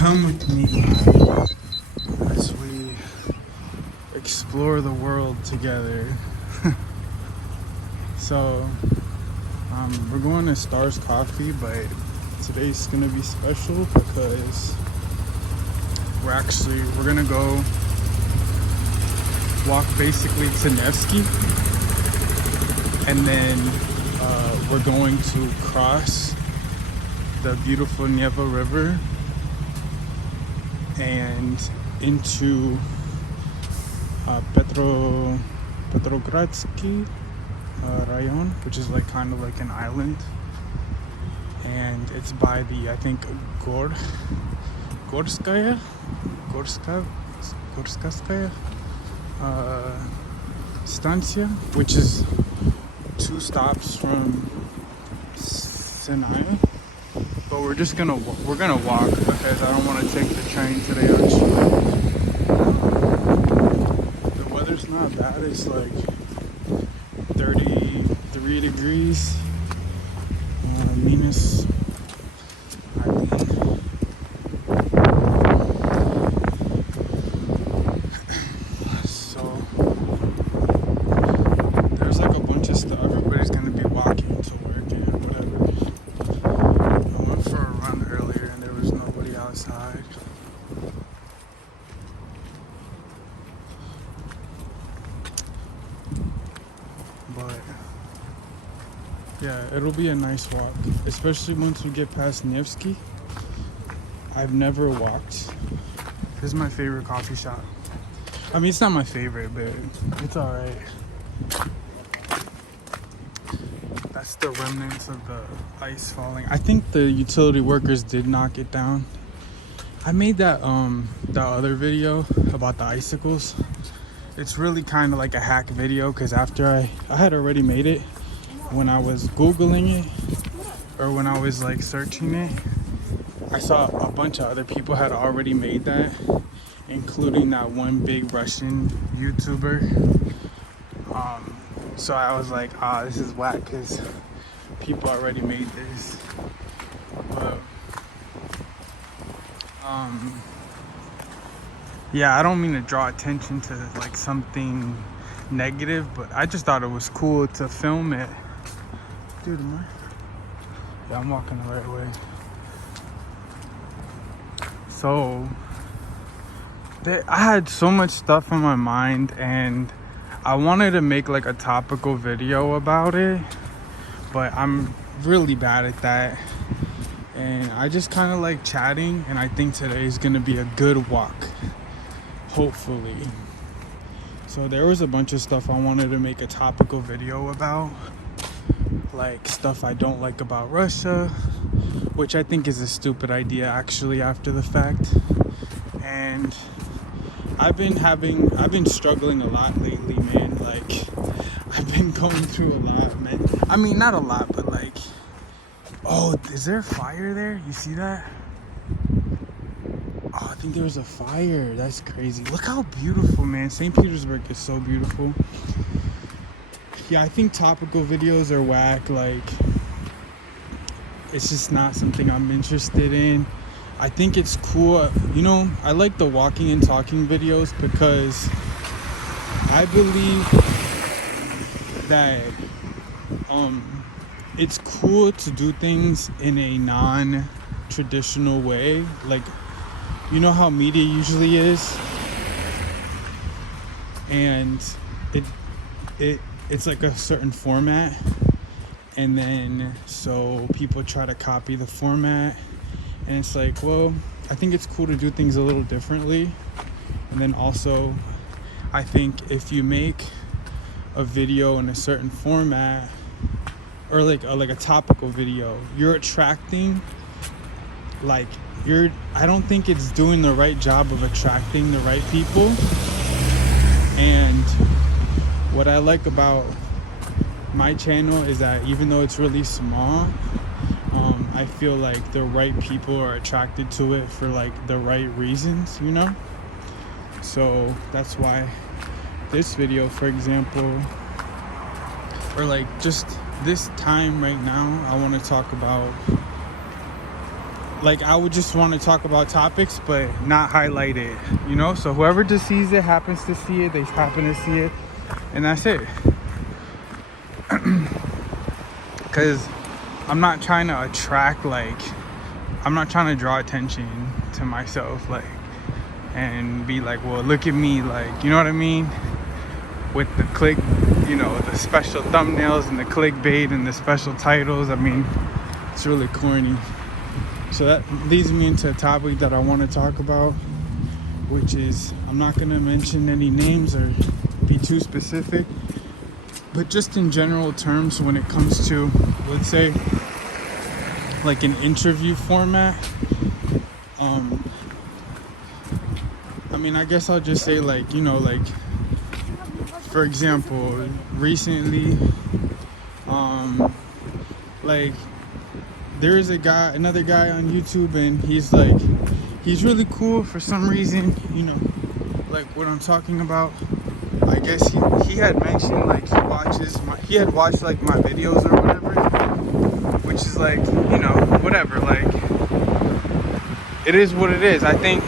Come with me as we explore the world together. So, we're going to Stars Coffee, but today's gonna be special because we're gonna go walk basically to Nevsky, and then we're going to cross the beautiful Neva River and into Petrogradsky Rayon, which is like kind of like an island, and it's by the, I think, Gorskaya Stancia, which is 2 stops from Sinai. But we're gonna walk because I don't want to take the train today. Actually, the weather's not bad. It's like 33 degrees minus. I think. So there's like a bunch of stuff. Everybody's gonna be walking to work and whatever. I went for a run earlier and there was nobody outside. But yeah, it'll be a nice walk, especially once we get past Nevsky. I've never walked. This is my favorite coffee shop. I mean, it's not my favorite, but it's alright. That's the remnants of the ice falling. I think the utility workers did knock it down. I made that other video about the icicles. It's really kind of like a hack video because after I had already made it, when I was Googling it or when I was like searching it, I saw a bunch of other people had already made that, including that one big Russian YouTuber. So I was like, this is whack because people already made this. But yeah, I don't mean to draw attention to like something negative, but I just thought it was cool to film it. Dude, yeah, I'm walking the right way. So I had so much stuff in my mind and I wanted to make like a topical video about it, but I'm really bad at that. And I just kind of like chatting, and I think today is gonna be a good walk, hopefully. So there was a bunch of stuff I wanted to make a topical video about, like stuff I don't like about Russia, which I think is a stupid idea actually after the fact. And I've been struggling a lot lately, man. Like, I've been going through a lot, man. I mean, not a lot, but like, oh, is there a fire there? You see that? Oh, I think there was a fire. That's crazy. Look how beautiful, man. St. Petersburg is so beautiful. Yeah, I think topical videos are whack. Like, it's just not something I'm interested in. I think it's cool, you know, I like the walking and talking videos because I believe that it's cool to do things in a non-traditional way. Like, you know how media usually is, and it's like a certain format, and then so people try to copy the format. And it's like, well, I think it's cool to do things a little differently. And then also, I think if you make a video in a certain format, or like a topical video, you're attracting, like, I don't think it's doing the right job of attracting the right people. And what I like about my channel is that even though it's really small, I feel like the right people are attracted to it for like the right reasons, you know? So that's why this video, for example, or like just this time right now, I want to talk about like I would just want to talk about topics but not highlight it, you know. So whoever just sees it happens to see it, they happen to see it, and that's it. Because I'm not trying to attract, like, I'm not trying to draw attention to myself, like, and be like, well, look at me, like, you know what I mean, with the click, you know, the special thumbnails and the clickbait and the special titles. I mean, it's really corny. So that leads me into a topic that I want to talk about, which is, I'm not going to mention any names or be too specific, but just in general terms, when it comes to, let's say, like an interview format, I mean, I guess I'll just say, like, you know, like, for example, recently, like, there is another guy on YouTube, and he's like, he's really cool for some reason, you know, like what I'm talking about. I guess he had mentioned, like, he had watched like my videos or whatever, which is like, you know, whatever, like, it is what it is. I think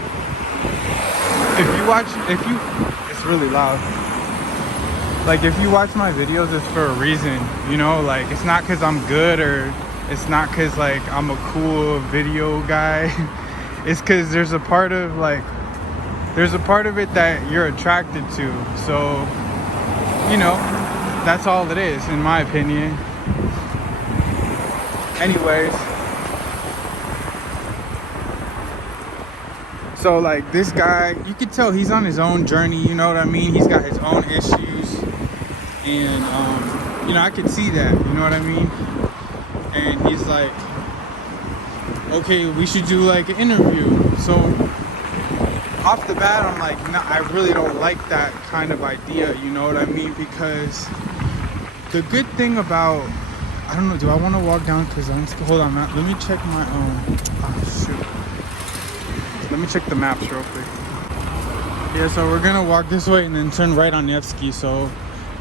it's really loud. Like, if you watch my videos, it's for a reason, you know, like, it's not because I'm good, or it's not because, like, I'm a cool video guy. It's because there's a part of it that you're attracted to. So, you know, that's all it is, in my opinion. Anyways, so, like, this guy, you can tell he's on his own journey, you know what I mean? He's got his own issues, and, you know, I could see that, you know what I mean? And he's like, okay, we should do, like, an interview. So, off the bat, I'm like, no, I really don't like that kind of idea, you know what I mean? Because the good thing about, I don't know, do I want to walk down? Because hold on, let me check my let me check the maps real quick. Yeah, so we're gonna walk this way and then turn right on Nevsky. So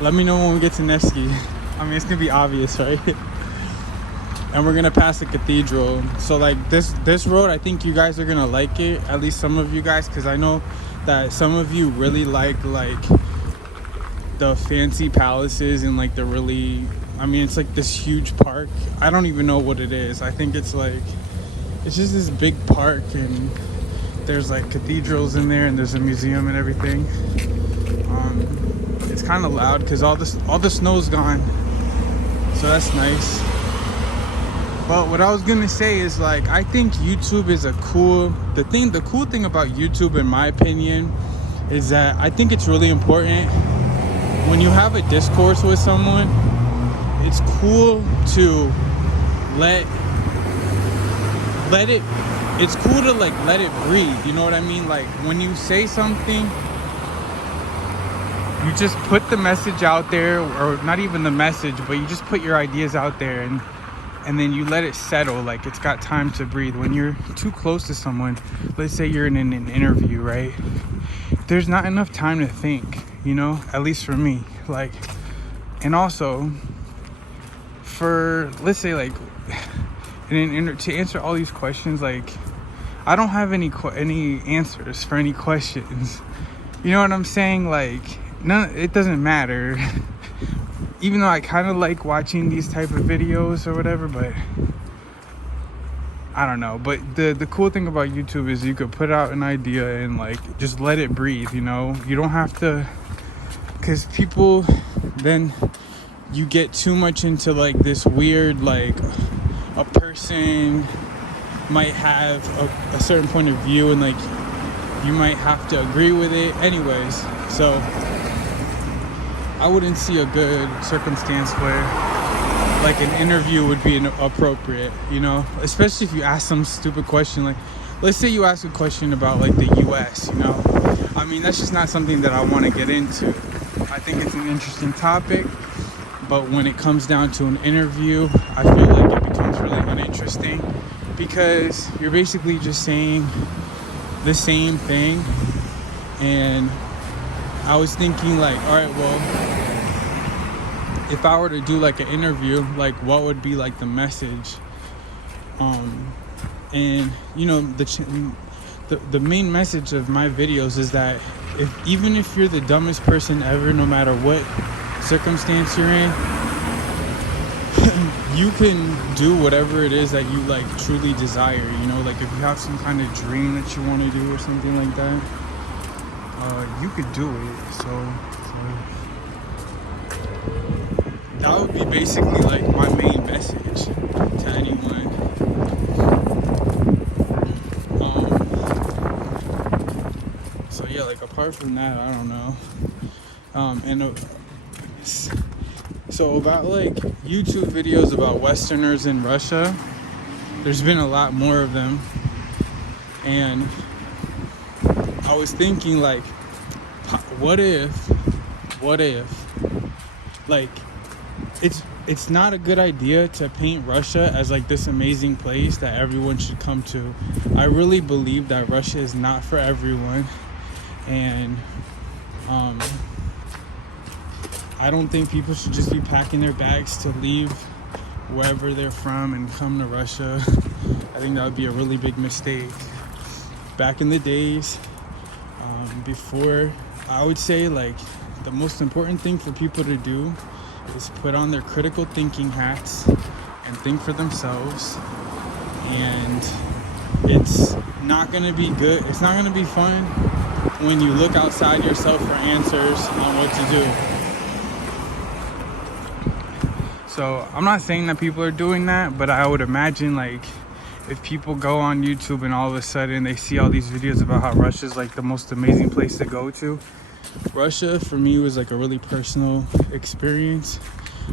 let me know when we get to Nevsky. I mean, it's gonna be obvious, right? And we're gonna pass the cathedral. So, like, this road, I think you guys are gonna like it, at least some of you guys, because I know that some of you really like the fancy palaces and, like, the really, I mean, it's like this huge park. I don't even know what it is. I think it's like, it's just this big park, and there's, like, cathedrals in there, and there's a museum and everything. It's kind of loud because all the snow's gone, so that's nice. But what I was gonna say is, like, I think YouTube is the cool thing about YouTube, in my opinion, is that I think it's really important when you have a discourse with someone. It's cool to it's cool to, like, let it breathe, you know what I mean? Like, when you say something, you just put the message out there, or not even the message, but you just put your ideas out there, and then you let it settle. Like, it's got time to breathe. When you're too close to someone, let's say you're in an interview, right? There's not enough time to think, you know, at least for me. Like, and also for, let's say, like, to answer all these questions, like, I don't have any answers for any questions. You know what I'm saying? Like, it doesn't matter. Even though I kind of like watching these type of videos or whatever, but I don't know. But the cool thing about YouTube is you could put out an idea and, like, just let it breathe, you know? You don't have to, because people, then you get too much into, like, this weird, like, a person might have a certain point of view, and, like, you might have to agree with it. Anyways, so I wouldn't see a good circumstance where, like, an interview would be appropriate, you know, especially if you ask some stupid question. Like, let's say you ask a question about, like, the US, you know, I mean, that's just not something that I want to get into. I think it's an interesting topic, but when it comes down to an interview, I feel like it becomes really uninteresting, because you're basically just saying the same thing. And I was thinking, like, all right, well, if I were to do, like, an interview, like, what would be, like, the message? And you know, the main message of my videos is that even if you're the dumbest person ever, no matter what circumstance you're in, you can do whatever it is that you like truly desire. You know, like if you have some kind of dream that you want to do or something like that, you could do it. So that would be basically like my main message to anyone. So yeah, like apart from that, I don't know. So about like YouTube videos about Westerners in Russia, there's been a lot more of them, and I was thinking like, what if like it's not a good idea to paint Russia as like this amazing place that everyone should come to. I really believe that Russia is not for everyone, and I don't think people should just be packing their bags to leave wherever they're from and come to Russia. I think that would be a really big mistake. Back in the days, before, I would say like the most important thing for people to do is put on their critical thinking hats and think for themselves. And it's not going to be good. It's not going to be fun when you look outside yourself for answers on what to do. So I'm not saying that people are doing that, but I would imagine like if people go on YouTube and all of a sudden they see all these videos about how Russia is like the most amazing place to go to. Russia for me was like a really personal experience.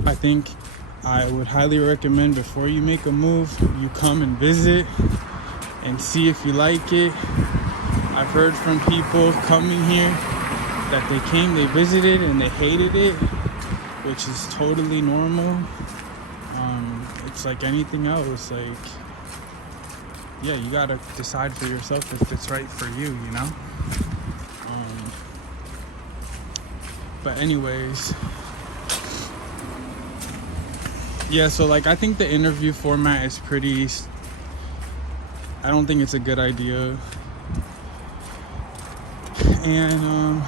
I think I would highly recommend before you make a move, you come and visit and see if you like it. I've heard from people coming here that they visited and they hated it, which is totally normal. It's like anything else, like, yeah, you gotta decide for yourself if it's right for you, you know? But anyways, yeah, so like I think the interview format is I don't think it's a good idea. And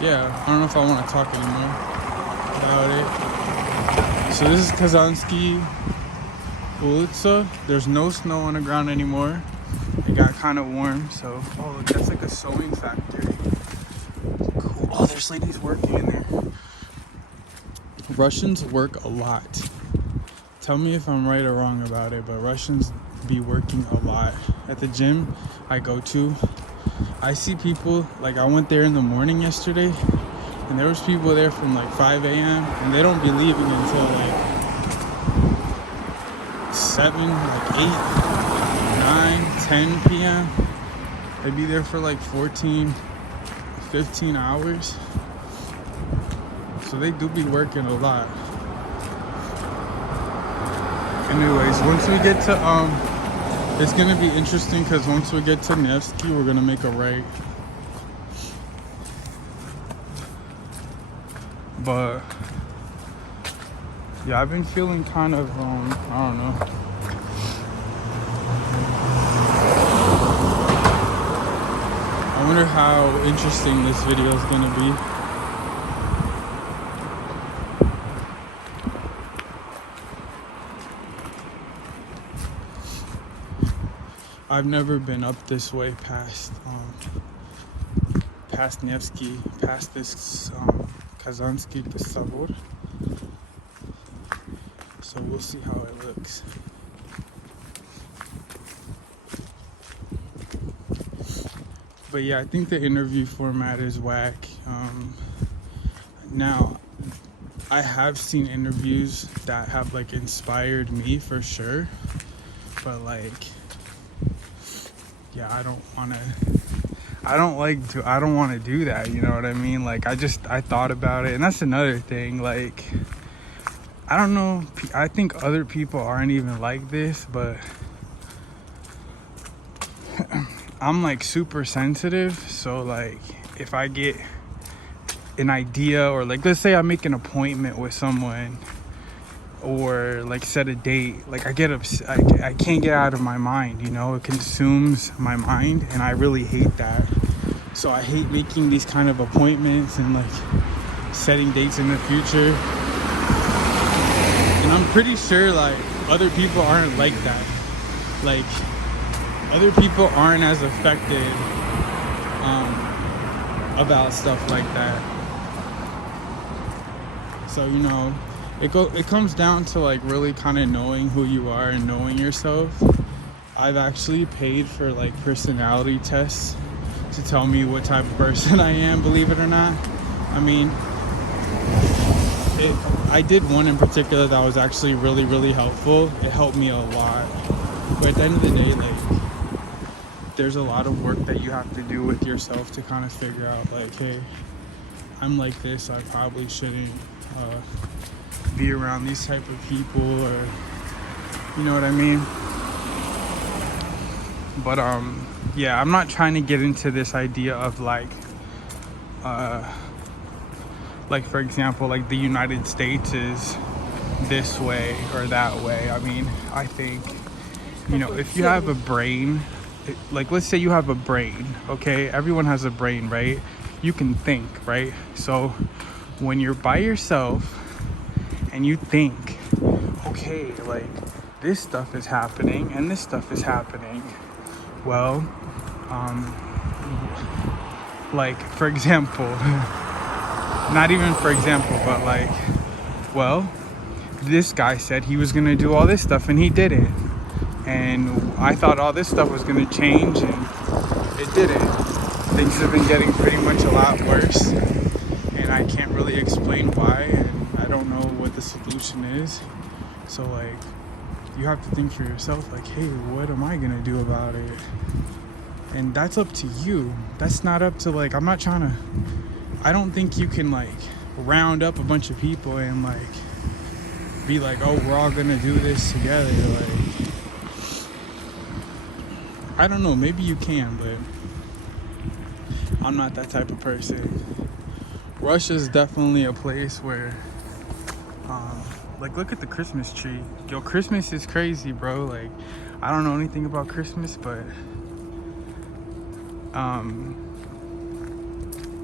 yeah, I don't know if I want to talk anymore about it. So this is Kazansky Ulitsa. There's no snow on the ground anymore. It got kind of warm, so oh look, that's like a sewing factory. Cool. Oh, there's ladies working in there. Russians work a lot. Tell me if I'm right or wrong about it, but Russians be working a lot. At the gym I go to, I see people, like I went there in the morning yesterday, and there was people there from like 5 a.m. and they don't be leaving until like 7, like 8, 9, 10 p.m. They be there for like 14, 15 hours. So they do be working a lot. Anyways, once we get to, it's gonna be interesting because once we get to Nevsky, we're gonna make a right. But yeah, I've been feeling kind of, I don't know. I wonder how interesting this video is gonna be. I've never been up this way past Nevsky, past this Kazansky Savor. So we'll see how it looks. But yeah, I think the interview format is whack. Now, I have seen interviews that have like inspired me for sure, but like, yeah, I don't want to do that, you know what I mean? Like, I thought about it, and that's another thing, like, I don't know, I think other people aren't even like this, but I'm like super sensitive. So like, if I get an idea, or like, let's say I make an appointment with someone or like set a date, like I get upset. I can't get out of my mind, you know. It consumes my mind, and I really hate that. So I hate making these kind of appointments and like setting dates in the future. And I'm pretty sure like other people aren't like that. Like other people aren't as affected about stuff like that. So, you know, it comes down to like really kind of knowing who you are and knowing yourself. I've actually paid for like personality tests to tell me what type of person I am, believe it or not. I mean, I did one in particular that was actually really, really helpful. It helped me a lot. But at the end of the day, like, there's a lot of work that you have to do with yourself to kind of figure out like, hey, I'm like this, I probably shouldn't be around these type of people, or you know what I mean. But yeah, I'm not trying to get into this idea of like for example, like the United States is this way or that way. I mean, I think, you know, if you have a brain, like let's say you have a brain, okay, everyone has a brain, right? You can think, right? So when you're by yourself and you think, okay, like this stuff is happening and this stuff is happening, well, like for example, not even for example, but like, well, this guy said he was gonna do all this stuff and he didn't, and I thought all this stuff was gonna change and it didn't. Things have been getting pretty much a lot worse, and I can't really explain why, and I don't know what the solution is. So like, you have to think for yourself, like, hey, what am I gonna do about it? And that's up to you. That's not up to like, I don't think you can like round up a bunch of people and like be like, oh, we're all gonna do this together. Like, I don't know, maybe you can, but I'm not that type of person. Russia's definitely a place where like, look at the Christmas tree. Yo, Christmas is crazy, bro. Like, I don't know anything about Christmas, but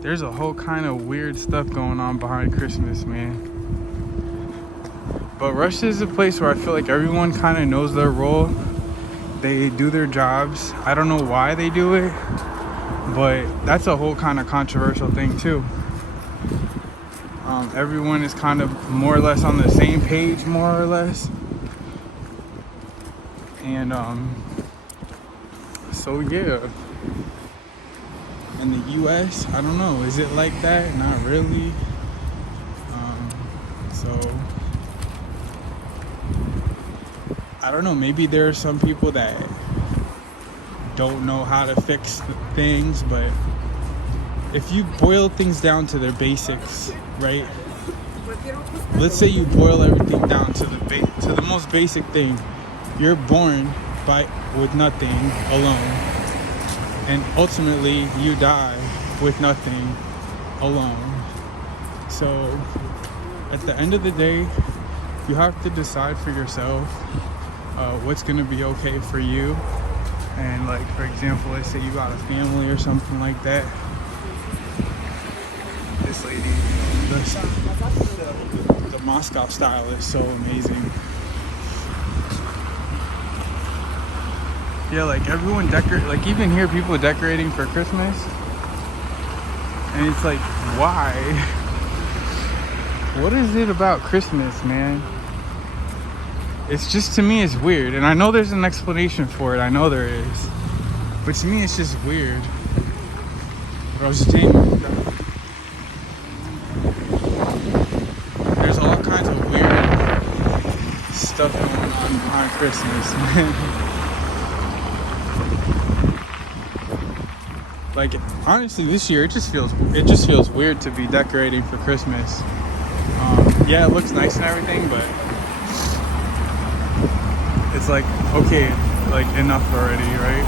there's a whole kind of weird stuff going on behind Christmas, man. But Russia is a place where I feel like everyone kind of knows their role. They do their jobs. I don't know why they do it, but that's a whole kind of controversial thing too. Everyone is kind of more or less on the same page, more or less. And so yeah. In the US, I don't know, is it like that? Not really. So I don't know, maybe there are some people that don't know how to fix things, but if you boil things down to their basics, right? Let's say you boil everything down to the most basic thing. You're born with nothing alone, and ultimately you die with nothing alone. So at the end of the day, you have to decide for yourself what's gonna be okay for you. And like, for example, let's say you got a family or something like that. This lady, the Moscow style is so amazing. Yeah, like everyone like even here people decorating for Christmas. And it's like, why? What is it about Christmas, man? It's just, to me, it's weird. And I know there's an explanation for it. I know there is. But to me, it's just weird. I was just saying, there's all kinds of weird stuff going on behind Christmas, man. Like, honestly, this year, it just feels weird to be decorating for Christmas. Yeah, it looks nice and everything, but it's like, okay, like enough already, right?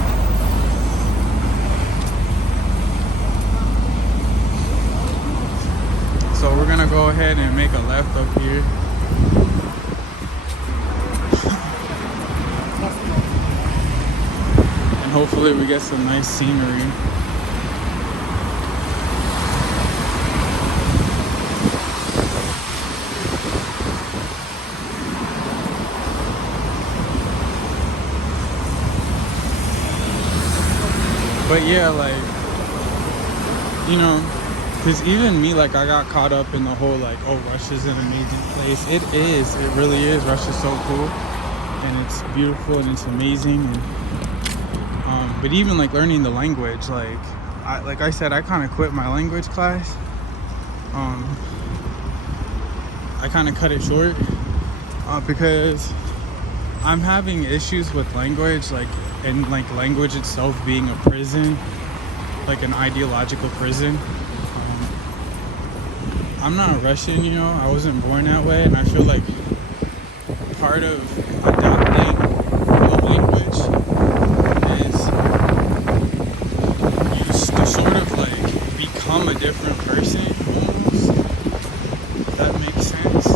So we're gonna go ahead and make a left up here. and hopefully we get some nice scenery. But yeah, like, you know, because even me, like, I got caught up in the whole, like, oh, Russia's an amazing place. It is. It really is. Russia's so cool. And it's beautiful and it's amazing. And, but even, like, learning the language, like I said, I kind of quit my language class. I kind of cut it short because I'm having issues with language, like, and like language itself being a prison, like an ideological prison. I'm not Russian, you know, I wasn't born that way, and I feel like part of adopting a language is you to sort of like become a different person almost, if that makes sense.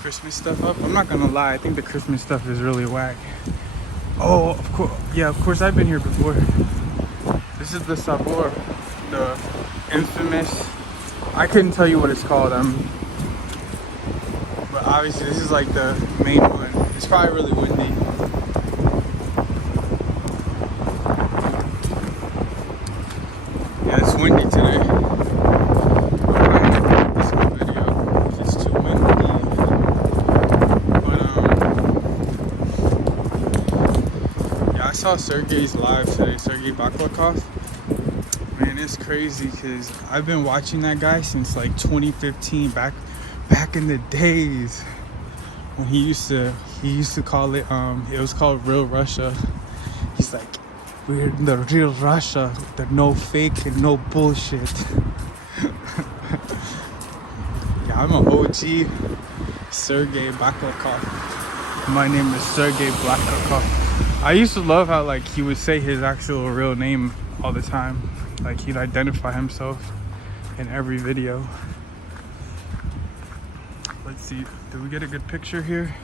Christmas stuff up. I'm not gonna lie, I think the Christmas stuff is really whack. Oh, of course, yeah, of course, I've been here before. This is the sabor, the infamous, I couldn't tell you what it's called, but obviously this is like the main one. It's probably really windy. Yeah, it's windy today. I'm not gonna put this in the video if it's too windy. But yeah, I saw Sergey's live today, Sergey Baklakov. Man, it's crazy because I've been watching that guy since like 2015, back in the days when he used to call it was called Real Russia. He's like, we're in the real Russia, the no fake and no bullshit. Yeah, I'm an OG Sergey Baklakov. My name is Sergey Baklakov. I used to love how like he would say his actual real name all the time. Like he'd identify himself in every video. Let's see, did we get a good picture here?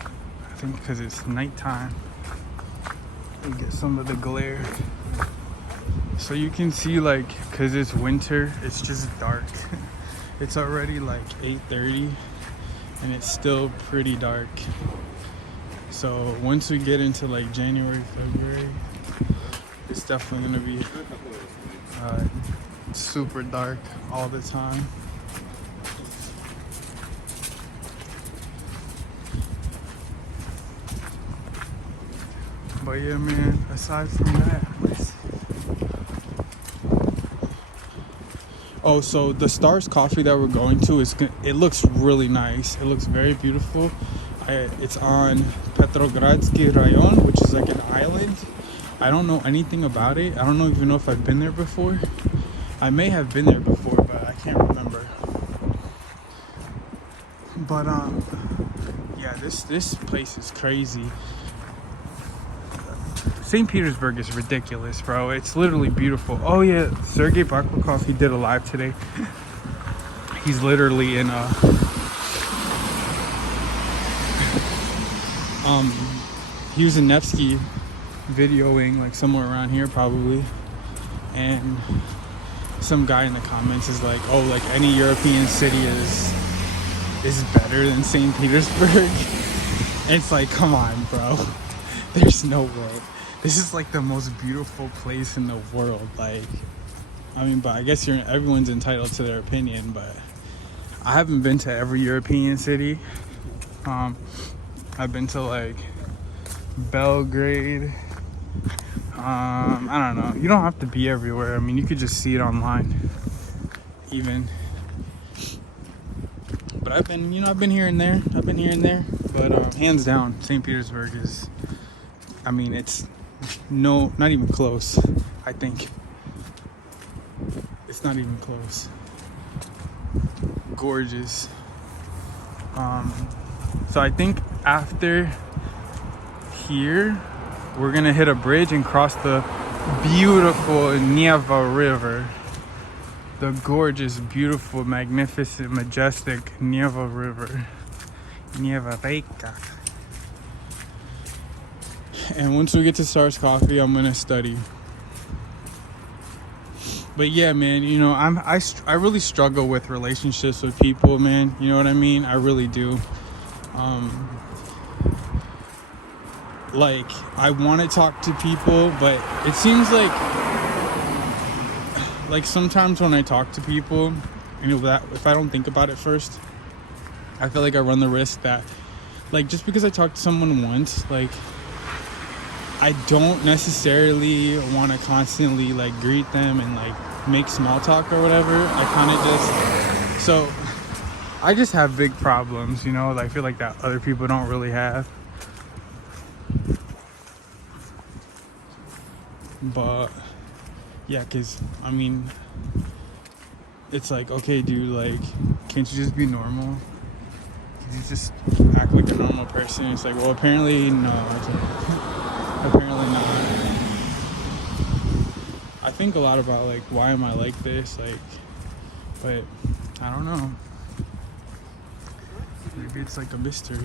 I think because it's nighttime, we get some of the glare. So you can see, like, because it's winter, it's just dark. It's already like 8:30 and it's still pretty dark. So once we get into like January, February, it's definitely gonna be super dark all the time. But yeah, man, aside from that, let's see. Oh, so the Stars Coffee that we're going to it looks really nice. It looks very beautiful. It's on Petrogradsky Rayon, which is like an island. I don't know anything about it. I don't even know if I've been there before. I may have been there before, but I can't remember. But yeah, this place is crazy. St. Petersburg is ridiculous, bro. It's literally beautiful. Oh yeah, Sergey Baklakov, he did a live today. He's literally in he was in Nevsky videoing, like somewhere around here probably, and some guy in the comments is like, oh, like any European city is better than St. Petersburg. It's like, come on, bro. There's no way. This is like the most beautiful place in the world. Like, I mean, but I guess everyone's entitled to their opinion, but I haven't been to every European city. I've been to like Belgrade. I don't know. You don't have to be everywhere. I mean, you could just see it online even. But I've been here and there. But hands down, St. Petersburg is, I mean, it's not even close. I think it's not even close. Gorgeous. So I think after here, we're gonna hit a bridge and cross the beautiful Neva River. The gorgeous, beautiful, magnificent, majestic Neva River. Neva Reka. And once we get to Stars Coffee, I'm gonna study. But yeah, man, you know, I really struggle with relationships with people, man. You know what I mean? I really do. Like, I want to talk to people, but it seems like sometimes when I talk to people, you know, that if I don't think about it first, I feel like I run the risk that, like, just because I talk to someone once, like, I don't necessarily want to constantly like greet them and like make small talk or whatever. I kind of so I just have big problems, you know, I feel like that other people don't really have. But yeah, because I mean, it's like, okay, dude, like, can't you just be normal? Can you just act like a normal person? It's like, well, apparently no. Apparently not. I think a lot about like, why am I like this? Like, but I don't know. Maybe it's like a mystery.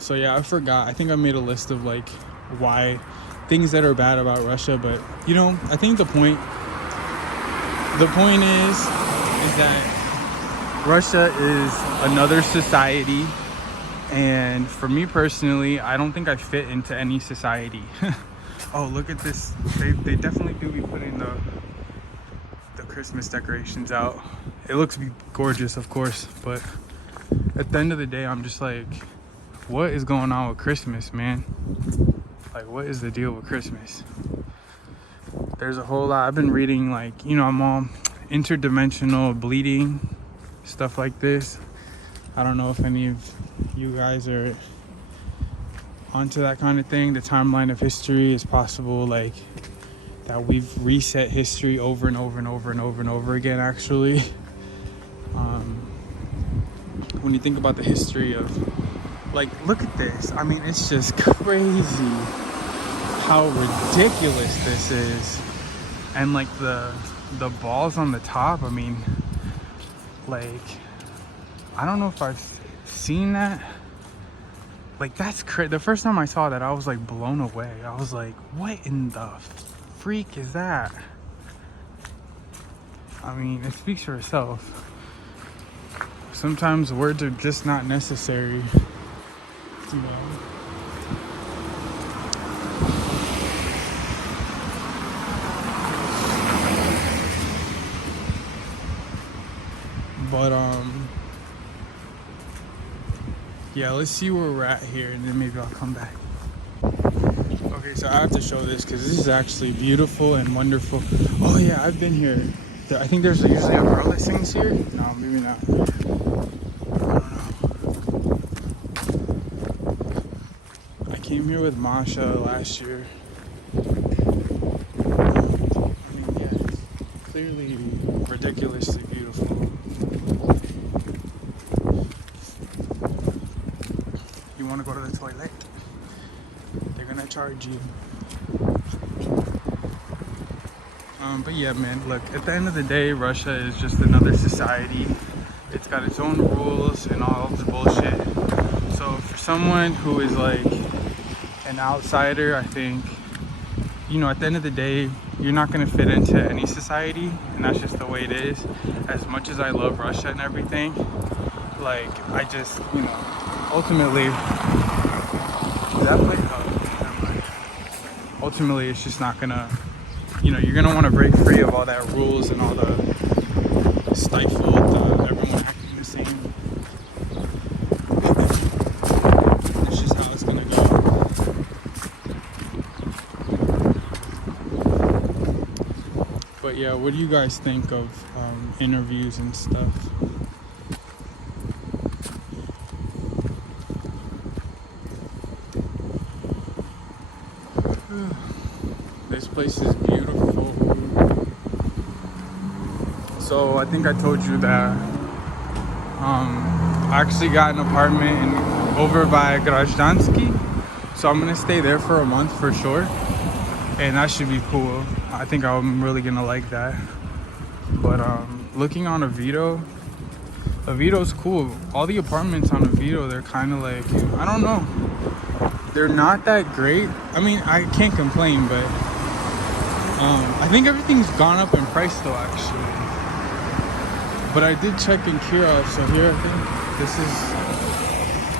So yeah, I forgot. I think I made a list of like why things that are bad about Russia, but you know, I think the point is that Russia is another society. And for me personally, I don't think I fit into any society. Oh, look at this. They definitely do be putting the Christmas decorations out. It looks gorgeous, of course, but at the end of the day, I'm just like, what is going on with Christmas, man? Like, what is the deal with Christmas? There's a whole lot. I've been reading, like, you know, I'm all interdimensional bleeding, stuff like this. I don't know if any of you guys are onto that kind of thing. The timeline of history is possible, like that we've reset history over and over and over and over and over again, actually. When you think about the history of, like, look at this. I mean, it's just crazy how ridiculous this is. And like the balls on the top, I mean, like, I don't know if I've seen that. Like, that's crazy. The first time I saw that, I was like blown away. I was like, what in the freak is that? I mean, it speaks for itself. Sometimes words are just not necessary, you know. But yeah, let's see where we're at here, and then maybe I'll come back. Okay, so I have to show this because this is actually beautiful and wonderful. Oh yeah, I've been here. I think there's usually a girl that sings here. No, maybe not. I don't know. I came here with Masha last year. I mean, yeah, it's clearly ridiculously beautiful. You want to go to the toilet? They're gonna charge you. But yeah, man, look, at the end of the day, Russia is just another society. It's got its own rules and all of the bullshit. So for someone who is like an outsider, I think, you know, at the end of the day, you're not gonna fit into any society, and that's just the way it is. As much as I love Russia and everything, like, I just, you know, ultimately, ultimately it's just not gonna, you know, you're gonna want to break free of all that rules and all the stifled, everyone acting the same. It's just how it's gonna go. But yeah, what do you guys think of interviews and stuff? This place is beautiful. So I think I told you that I actually got an apartment over by Grajdansky. So I'm gonna stay there for a month for sure, and that should be cool. I think I'm really gonna like that. But looking on Avito, Oviedo's cool. All the apartments on Oviedo, they're kind of like, I don't know. They're not that great. I mean, I can't complain, but I think everything's gone up in price though, actually. But I did check in Kirov, so here I think this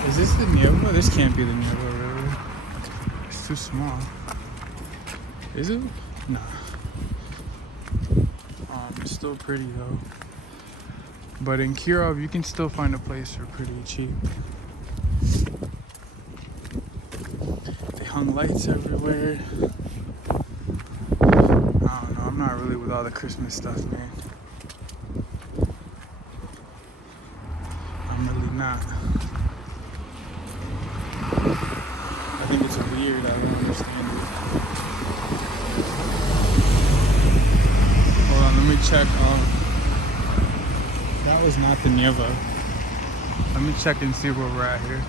is this the Nieva? This can't be the Nieva River. It's too small. Is it? Nah. It's still pretty though. But in Kirov, you can still find a place for pretty cheap. They hung lights everywhere. I don't know, I'm not really with all the Christmas stuff, man. I'm really not. I think it's weird, I don't understand it. Hold on, let me check. That was not the Nieva. Let me check and see where we're at here.